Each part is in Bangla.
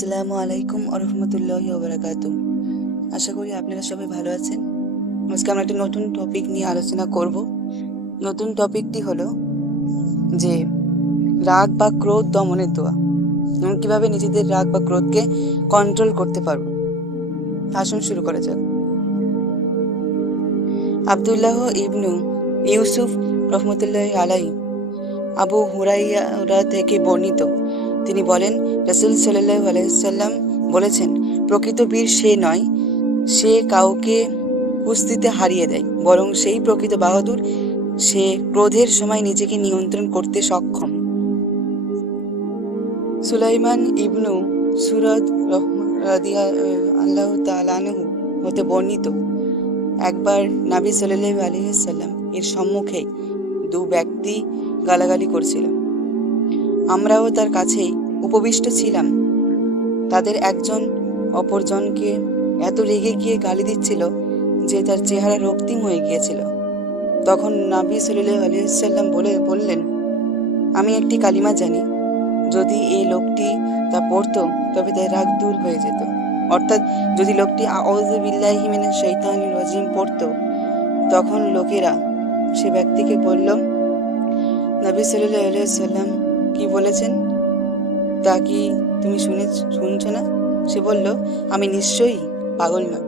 আসসালামু আলাইকুম আরহামতুল্লাহি ওয়া বারাকাতুহু। আশা করি আপনারা সবাই ভালো আছেন। আজকে আমরা একটা নতুন টপিক নিয়ে আলোচনা করব। নতুন টপিকটি হলো যে রাগ বা ক্রোধ দমনের দোয়া এবং কিভাবে নিজেদের রাগ বা ক্রোধকে কন্ট্রোল করতে পারবো। আসুন শুরু করা যাক। আব্দুল্লাহ ইবনু ইউসুফ রহমতুল্লাহি আলাইহি আবু হুরাইরা থেকে বর্ণিত, তিনি বলেন, রাসূল সাল্লাল্লাহু আলাইহি সাল্লাম বলেছেন, প্রকৃত বীর সে নয় সে কাউকে কুস্তিতে হারিয়ে দেয়, বরং সেই প্রকৃত বাহাদুর সে ক্রোধের সময় নিজেকে নিয়ন্ত্রণ করতে সক্ষম। সুলাইমান ইবনু সুরাদ রাদিয়াল্লাহু তাআলা আনহু হতে বর্ণিত, একবার নবী সাল্লাল্লাহু আলাইহি সাল্লাম এর সম্মুখে দু ব্যক্তি গালাগালি করছিল। আমরাও তার কাছেই উপবিষ্ট ছিলাম। তাদের একজন অপরজনকে এত রেগে গিয়ে গালি দিচ্ছিল যে তার চেহারা রক্তিম হয়ে গিয়েছিল। তখন নবী সাল্লাল্লাহু আলাইহি সাল্লাম বললেন, আমি একটি কালিমা জানি, যদি এই লোকটি তা পড়তো তবে তার রাগ দূর হয়ে যেত। অর্থাৎ যদি লোকটি আউযু বিল্লাহি মিনাশ শাইতানির রাজিম পড়তো, তখন লোকেরা সে ব্যক্তিকে বলল, নবী সাল্লাল্লাহু আলাইহি সাল্লাম কি বলেছেন তা কি তুমি শুনছো না? সে বলল, আমি নিশ্চয়ই পাগল নই।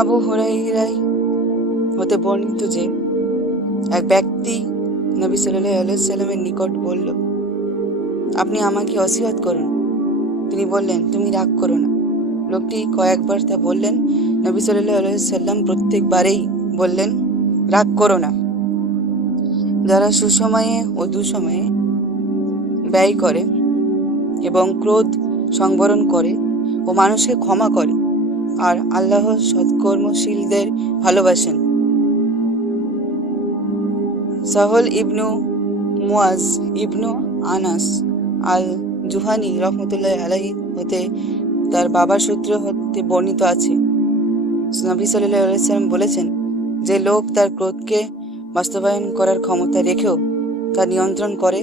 আবু হুরাইরা হতে বর্ণিত যে এক ব্যক্তি নবী সাল্লাল্লাহু আলাইহি সাল্লামের নিকট বলল, আপনি আমাকে ওসিয়ত করুন। তিনি বললেন, তুমি রাগ করো না। লোকটি কয়েকবার তা বললেন। নবী সাল্লাল্লাহু আলাইহি সাল্লাম প্রত্যেকবারেই বললেন, রাগ করো না। যারা সুসময়ে ও দুঃসময়ে ব্যয় করে এবং ক্রোধ সংবরণ করে ও মানুষকে ক্ষমা করে আর আল্লাহ সৎকর্মশীলদের ভালোবাসেন। সাহল ইবনু মুয়াজ ইবনু আনাস আল জুহানি রহমতুল্লাহি আলাইহি হতে তার বাবার সূত্র হতে বর্ণিত আছে, নবী সাল্লাল্লাহু আলাইহি সাল্লাম বলেছেন, যে লোক তার ক্রোধকে বাস্তবায়ন করার ক্ষমতা রেখেও তা নিয়ন্ত্রণ করে,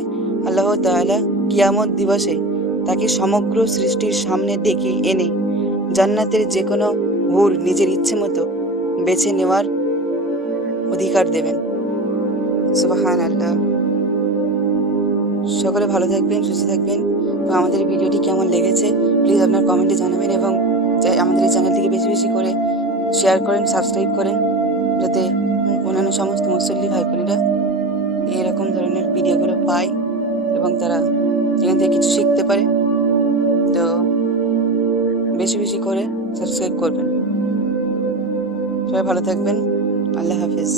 আল্লাহ তাআলা কিয়ামত দিবসে তাকে সমগ্র সৃষ্টির সামনে ডেকে এনে জান্নাতের যে কোনো হুর নিজের ইচ্ছে মতো বেছে নেওয়ার অধিকার দেবেন। সুবহানাল্লাহ। সকলে ভালো থাকবেন, সুস্থ থাকবেন এবং আমাদের ভিডিওটি কেমন লেগেছে প্লিজ আপনার কমেন্টে জানাবেন এবং আমাদের এই চ্যানেলটিকে বেশি বেশি করে শেয়ার করেন, সাবস্ক্রাইব করেন, যাতে অন্যান্য সমস্ত মুসল্লি ভাই বোনেরা এরকম ধরনের ভিডিওগুলো পায় এবং তারা এখান থেকে কিছু শিখতে পারে। তো বেশি বেশি করে সাবস্ক্রাইব করবেন। সবাই ভালো থাকবেন। আল্লাহ হাফেজ।